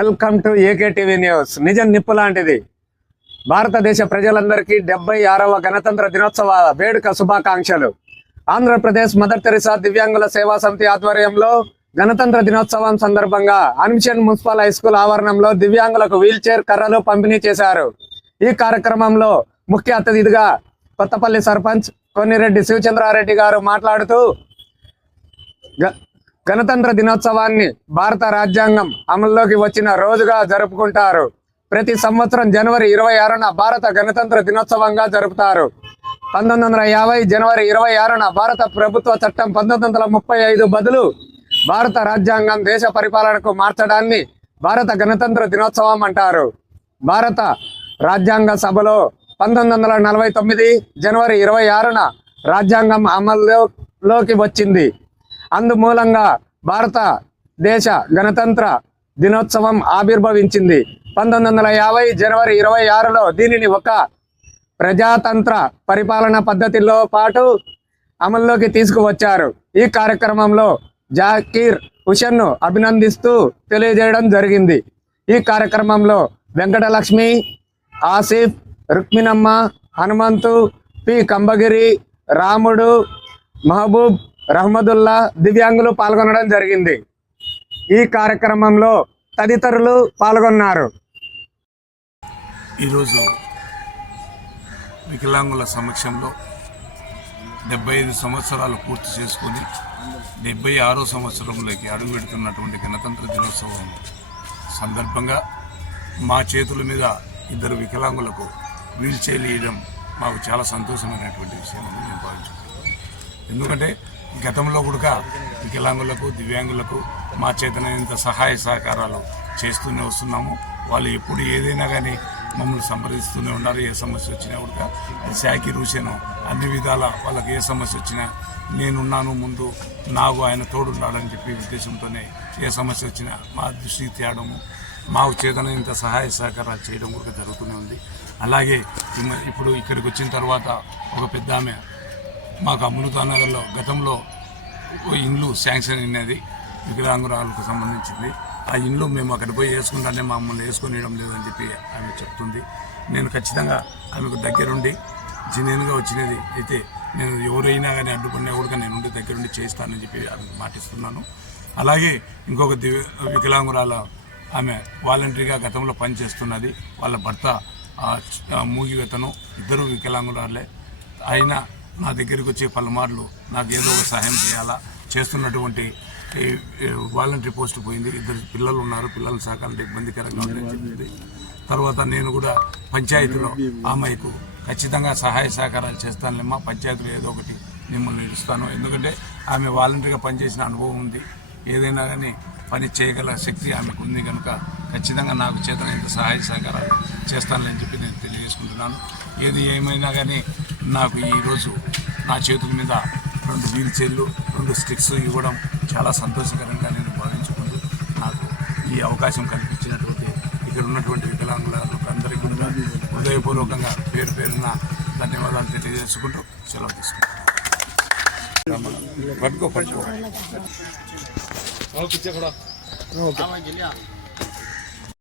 Welcome to AK TV news. నిజం నిప్పు లాంటిది. భారతదేశ ప్రజలందరికీ 76వ గణతంత్ర దినోత్సవ వేడుక శుభాకాంక్షలు. ఆంధ్రప్రదేశ్ మదర్ తెరిసా దివ్యాంగుల సేవా సమితి ఆధ్వర్యంలో గణతంత్ర దినోత్సవం సందర్భంగా అన్మిషన్ మున్సిపల్ హై స్కూల్ ఆవరణంలో దివ్యాంగులకు వీల్ చైర్ కర్రలు పంపిణీ చేశారు. ఈ కార్యక్రమంలో ముఖ్య అతిథిగా కొత్తపల్లి సర్పంచ్ కొన్నిరెడ్డి శివచంద్రారెడ్డి గారు మాట్లాడుతూ గణతంత్ర దినోత్సవాన్ని భారత రాజ్యాంగం అమల్లోకి వచ్చిన రోజుగా జరుపుకుంటారు. ప్రతి సంవత్సరం జనవరి 26న భారత గణతంత్ర దినోత్సవంగా జరుపుతారు. 1950 జనవరి 26న భారత ప్రభుత్వ చట్టం 1935 బదులు భారత రాజ్యాంగం దేశ పరిపాలనకు మార్చడాన్ని భారత గణతంత్ర దినోత్సవం అంటారు. భారత రాజ్యాంగ సభలో 1949 జనవరి 26న రాజ్యాంగం అమల్లోకి వచ్చింది. అందుమూలంగా భారతదేశ గణతంత్ర దినోత్సవం ఆవిర్భవించింది. 1950 జనవరి 26లో దీనిని ఒక ప్రజాతంత్ర పరిపాలన పద్ధతిలో పాటు అమల్లోకి తీసుకువచ్చారు. ఈ కార్యక్రమంలో జాకీర్ హుసేన్ను అభినందిస్తూ తెలియజేయడం జరిగింది. ఈ కార్యక్రమంలో వెంకటలక్ష్మి, ఆసిఫ్, రుక్మిణమ్మ, హనుమంతు, పి కంబగిరి, రాముడు, మహబూబ్, రహమదుల్లా దివ్యాంగులు పాల్గొనడం జరిగింది. ఈ కార్యక్రమంలో తదితరులు పాల్గొన్నారు. ఈరోజు వికలాంగుల సమక్షంలో 75 సంవత్సరాలు పూర్తి చేసుకొని 76వ సంవత్సరంలోకి అడుగుపెడుతున్నటువంటి గణతంత్ర దినోత్సవం సందర్భంగా మా చేతుల మీద 2 వికలాంగులకు వీల్ చైర్లు ఇవ్వడం మాకు చాలా సంతోషమైనటువంటి విషయం అని నేను భావించుకుంటున్నాను. ఎందుకంటే గతంలో కూడా వికలాంగులకు దివ్యాంగులకు మా చేతనైనంత సహాయ సహకారాలు చేస్తూనే వస్తున్నాము. వాళ్ళు ఎప్పుడు ఏదైనా కానీ మమ్మల్ని సంప్రదిస్తూనే ఉన్నారు. ఏ సమస్య వచ్చినా కూడా శాఖీ రూషను అన్ని విధాల వాళ్ళకి ఏ సమస్య వచ్చినా నేనున్నాను, ముందు నాకు ఆయన తోడున్నాడని చెప్పి ఉద్దేశంతోనే ఏ సమస్య వచ్చినా మా దృష్టికి తేవడము, మాకు చేతనైనంత సహాయ సహకారాలు చేయడం కూడా జరుగుతూనే ఉంది. అలాగే ఇప్పుడు ఇక్కడికి వచ్చిన తర్వాత ఒక పెద్ద ఆమె మాకు అమృతానగర్లో గతంలో ఇండ్లు శాంక్షన్ అయినది వికలాంగురాలకు సంబంధించింది. ఆ ఇండ్లు మేము అక్కడ పోయి వేసుకుంటానే మమ్మల్ని వేసుకొనియడం లేదని చెప్పి ఆమె చెప్తుంది. నేను ఖచ్చితంగా ఆమెకు దగ్గరుండి నేనుగా వచ్చినది అయితే నేను ఎవరైనా కానీ అడ్డుకున్నా కూడా నేను దగ్గరుండి చేస్తానని చెప్పి ఆమెకు మాటిస్తున్నాను. అలాగే ఇంకొక వికలాంగురాల ఆమె వాలంటరీగా గతంలో పనిచేస్తున్నది. వాళ్ళ భర్త మూగివేతను, 2 వికలాంగురాలే. అయినా నా దగ్గరికి వచ్చే పలుమార్లు నాకు ఏదో ఒక సహాయం చేయాలా చేస్తున్నటువంటి వాలంటరీ పోస్ట్ పోయింది. 2 పిల్లలు ఉన్నారు. పిల్లల సహకారంలో ఇబ్బందికరంగా ఉందని చెప్పింది. తర్వాత నేను కూడా పంచాయతీలో ఆమెకు ఖచ్చితంగా సహాయ సహకారాలు చేస్తానులేమ్మా, పంచాయతీలో ఏదో ఒకటి మిమ్మల్ని ఇస్తాను. ఎందుకంటే ఆమె వాలంటరీగా పనిచేసిన అనుభవం ఉంది. ఏదైనా కానీ పని చేయగల శక్తి ఆమెకు ఉంది కనుక ఖచ్చితంగా నాకు చేతనైనంత సహాయ సహకారాలు చేస్తానని చెప్పి నేను తెలియజేసుకుంటున్నాను. ఏది ఏమైనా కానీ నాకు ఈరోజు నా చేతుల మీద 2 వీల్ చైర్లు, 2 స్టిక్స్ ఇవ్వడం చాలా సంతోషకరంగా నేను భావించుకుంటూ నాకు ఈ అవకాశం కల్పించినటువంటి ఇక్కడ ఉన్నటువంటి వికలాంగులకు అందరికీ కూడా హృదయపూర్వకంగా పేరు పేరున ధన్యవాదాలు తెలియజేసుకుంటూ సెలవు తీసుకుంటాను. పట్టుకో